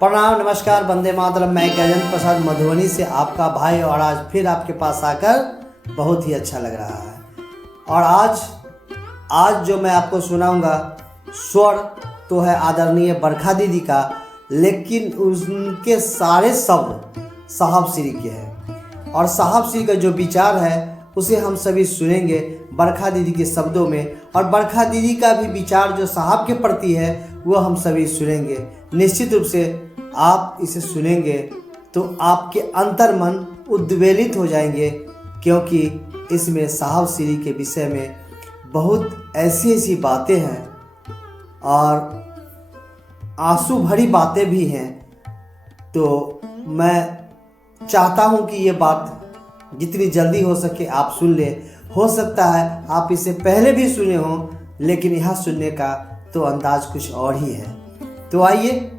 प्रणाम, नमस्कार, वंदे मातरम। मैं गजेंद्र प्रसाद मधुबनी से आपका भाई, और आज फिर आपके पास आकर बहुत ही अच्छा लग रहा है। और आज जो मैं आपको सुनाऊंगा स्वर तो है आदरणीय बरखा दीदी का, लेकिन उनके सारे शब्द साहब श्री के हैं। और साहब श्री का जो विचार है उसे हम सभी सुनेंगे बरखा दीदी के शब्दों में, और बरखा दीदी का भी विचार जो साहब के प्रति है वो हम सभी सुनेंगे। निश्चित रूप से आप इसे सुनेंगे तो आपके अंतर्मन उद्वेलित हो जाएंगे, क्योंकि इसमें साहब श्री के विषय में बहुत ऐसी बातें हैं और आंसू भरी बातें भी हैं। तो मैं चाहता हूं कि ये बात जितनी जल्दी हो सके आप सुन ले। हो सकता है आप इसे पहले भी सुने हों, लेकिन यहाँ सुनने का तो अंदाज कुछ और ही है। तो आइए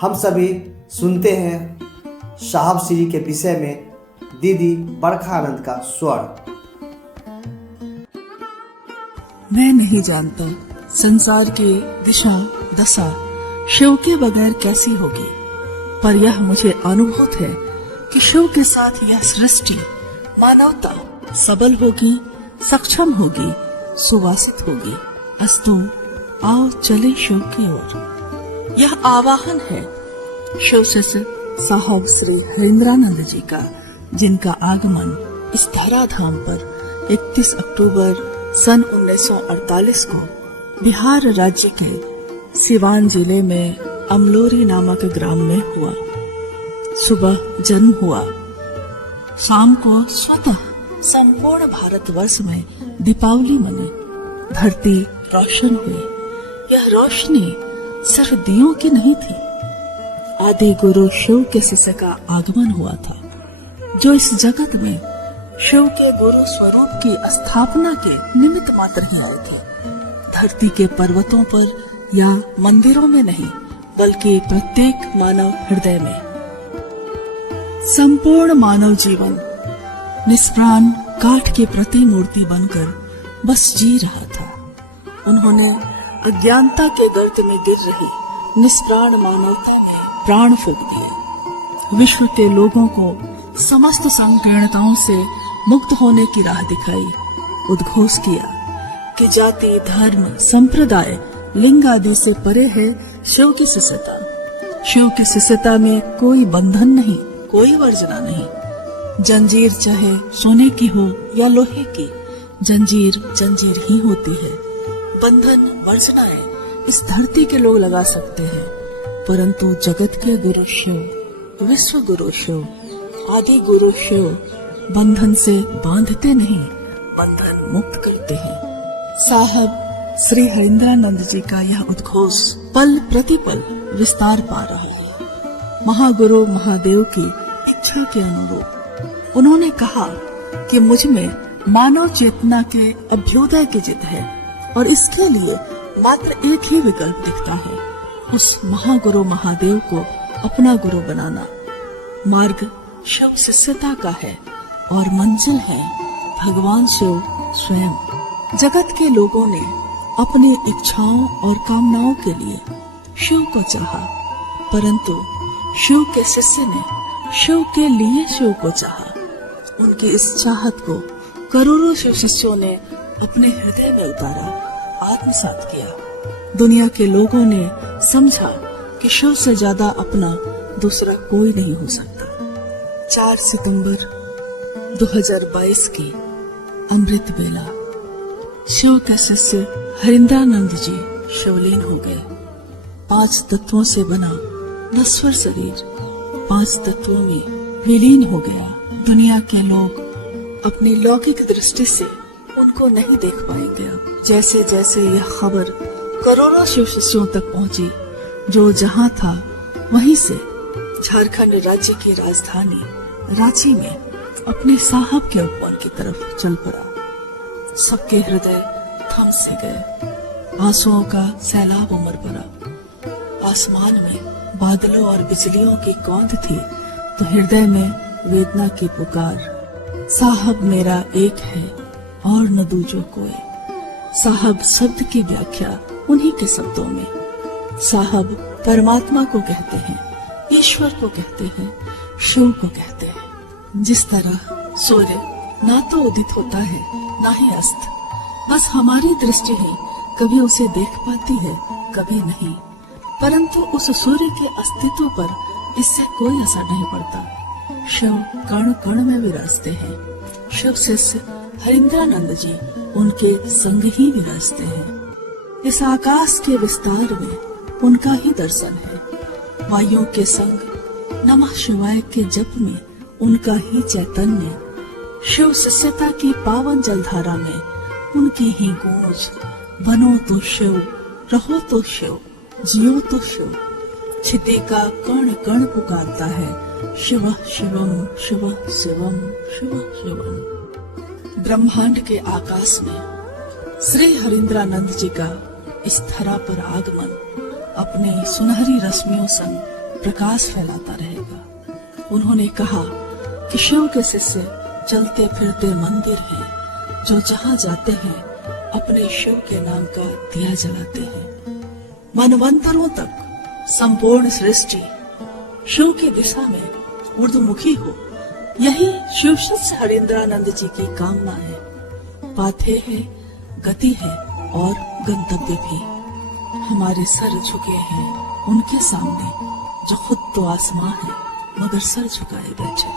हम सभी सुनते हैं साहब श्री के विषय में दीदी बरखा आनंद का स्वर। मैं नहीं जानता संसार की दिशा दशा शिव के बगैर कैसी होगी, पर यह मुझे अनुभूत है कि शिव के साथ यह सृष्टि मानवता सबल होगी, सक्षम होगी, सुवासित होगी। अस्तु आओ चले शिव की ओर। यह आवाहन है शिव शिष्य साहब श्री हरिंद्रानंद जी का, जिनका आगमन इस धराधाम पर 31 अक्टूबर सन 1948 को बिहार राज्य के सिवान जिले में अमलोरी नामक ग्राम में हुआ। सुबह जन्म हुआ, शाम को स्वतः संपूर्ण भारतवर्ष में दीपावली मने, धरती रोशन हुई। यह रोशनी सिर्फ दियों की नहीं थी, आदि गुरु शिव के शिष्य का आगमन हुआ था, जो इस जगत में शिव के गुरु स्वरूप की स्थापना के निमित्त मात्र ही आए थे। धरती के पर्वतों पर या मंदिरों में नहीं, बल्कि प्रत्येक मानव हृदय में। संपूर्ण मानव जीवन निष्प्राण काठ की प्रतिमूर्ति बनकर बस जी रहा था। उन्होंने अज्ञानता के गर्त में गिर रही निष्प्राण मानवता में प्राण फूंक दिए। विश्व के लोगों को समस्त संकीर्णताओं से मुक्त होने की राह दिखाई। उद्घोष किया कि जाति, धर्म, संप्रदाय, लिंग आदि से परे है शिव की शिष्यता। शिव की शिष्यता में कोई बंधन नहीं, कोई वर्जना नहीं। जंजीर चाहे सोने की हो या लोहे की, जंजीर जंजीर ही होती है। बंधन वर्जनाएं इस धरती के लोग लगा सकते हैं, परंतु जगत के गुरु शिव, विश्व गुरु शिव, आदि गुरु शिव बंधन से बांधते नहीं, बंधन मुक्त करते हैं। साहब श्री हरिंद्रानंद जी का यह उद्घोष पल प्रतिपल विस्तार पा रहा है। महागुरु महादेव की इच्छा के अनुरूप उन्होंने कहा कि मुझ में मानव चेतना के अभ्युदय की जिद है, और इसके लिए मात्र एक ही विकल्प दिखता है, उस महागुरु महादेव को अपना गुरु बनाना। मार्ग शिव शिष्यता का है और मंजिल है भगवान शिव स्वयं। जगत के लोगों ने अपनी इच्छाओं और कामनाओं के लिए शिव को चाहा, परंतु शिव के शिष्य ने शिव के लिए शिव को चाहा। उनकी इस चाहत को करोड़ों शिव शिष्यों ने अपने हृदय में उतारा, आत्मसात किया। दुनिया के लोगों ने समझा कि शिव से ज्यादा अपना दूसरा कोई नहीं हो सकता। 4 सितंबर 2022 की अमृत बेला शिव के शिष्य हरिंद्रानंद जी शिवलीन हो गए। 5 तत्वों से बना नश्वर शरीर 5 तत्वों में विलीन हो गया। दुनिया के लोग अपनी लौकिक दृष्टि से उनको नहीं देख पाएंगे। अब जैसे जैसे यह खबर करोड़ों शिव शिष्यों तक पहुंची, जो जहां था वहीं से झारखंड राज्य की राजधानी रांची में अपने साहब के उपवन की तरफ चल पड़ा। सबके हृदय थम से गए, आंसुओं का सैलाब उमड़ पड़ा। आसमान में बादलों और बिजलियों की कौंध थी, तो हृदय में वेदना की पुकार। साहब मेरा एक है और न दूजो कोई। साहब शब्द की व्याख्या उन्हीं के शब्दों में। साहब परमात्मा को कहते हैं, ईश्वर को कहते हैं, शिव को कहते हैं। जिस तरह सूर्य ना तो उदित होता है ना ही अस्त, बस हमारी दृष्टि ही कभी उसे देख पाती है, कभी नहीं, परंतु उस सूर्य के अस्तित्व पर इससे कोई असर नहीं पड़ता। शिव कण कण में विराजते हैं। शिव शिष्य हरिंद्रानंद जी उनके संग ही विराजते हैं। इस आकाश के विस्तार में उनका ही दर्शन है। वायुओं के संग नमः शिवाय के जप में उनका ही चैतन्य। शिव शिष्यता की पावन जलधारा में उनकी ही गूंज। बनो तो शिव, रहो तो शिव, जियो तो शिव। क्षिति का कण कण पुकारता है, शिव शिवम शिव शिवम शिव शिवम। ब्रह्मांड के आकाश में श्री हरिंद्रानंद जी का इस धरा पर आगमन अपने सुनहरी रश्मियों संग प्रकाश फैलाता रहेगा। उन्होंने कहा कि शिव के शिष्य चलते फिरते मंदिर हैं, जो जहां जाते हैं अपने शिव के नाम का दिया जलाते हैं। मनवंतरों तक संपूर्ण सृष्टि शिव की दिशा में ऊर्ध्वमुखी हो, यही शिव शिष्य हरिंद्रानंद जी की कामना है। पाथे है, गति है और गंतव्य भी। हमारे सर झुके हैं उनके सामने, जो खुद तो आसमां है मगर सर झुकाए बैठे।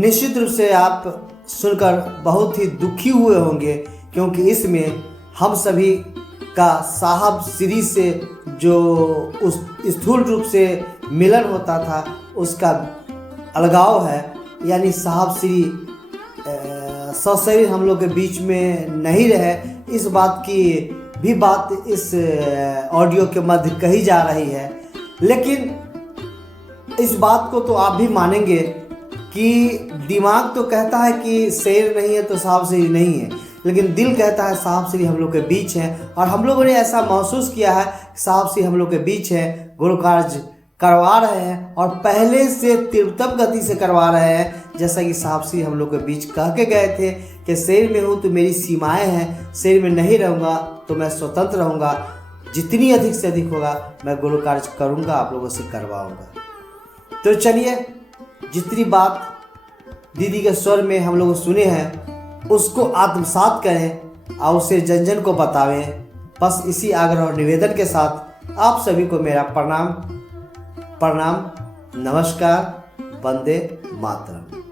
निश्चित रूप से आप सुनकर बहुत ही दुखी हुए होंगे, क्योंकि इसमें हम सभी का साहब श्री से जो उस स्थूल रूप से मिलन होता था उसका अलगाव है। यानी साहब श्री सशरीर हम लोग के बीच में नहीं रहे, इस बात की भी बात इस ऑडियो के मध्य कही जा रही है। लेकिन इस बात को तो आप भी मानेंगे कि दिमाग तो कहता है कि शरीर नहीं है तो साहब श्री नहीं है, लेकिन दिल कहता है साहब श्री हम लोग के बीच हैं। और हम लोगों ने ऐसा महसूस किया है साहब श्री हम लोग के बीच हैं, गुरु कार्य करवा रहे हैं और पहले से तीव्रतम गति से करवा रहे हैं। जैसा कि साहब श्री हम लोग के बीच कह के गए थे कि शरीर में हूँ तो मेरी सीमाएं हैं, शरीर में नहीं रहूँगा तो मैं स्वतंत्र रहूँगा, जितनी अधिक से अधिक होगा मैं गुरु कार्य करूँगा, आप लोगों से करवाऊँगा। तो चलिए, जितनी बात दीदी के स्वर में हम लोग सुने हैं उसको आत्मसात करें और उसे जन जन को बतावें। बस इसी आग्रह और निवेदन के साथ आप सभी को मेरा प्रणाम, नमस्कार, वंदे मातरम।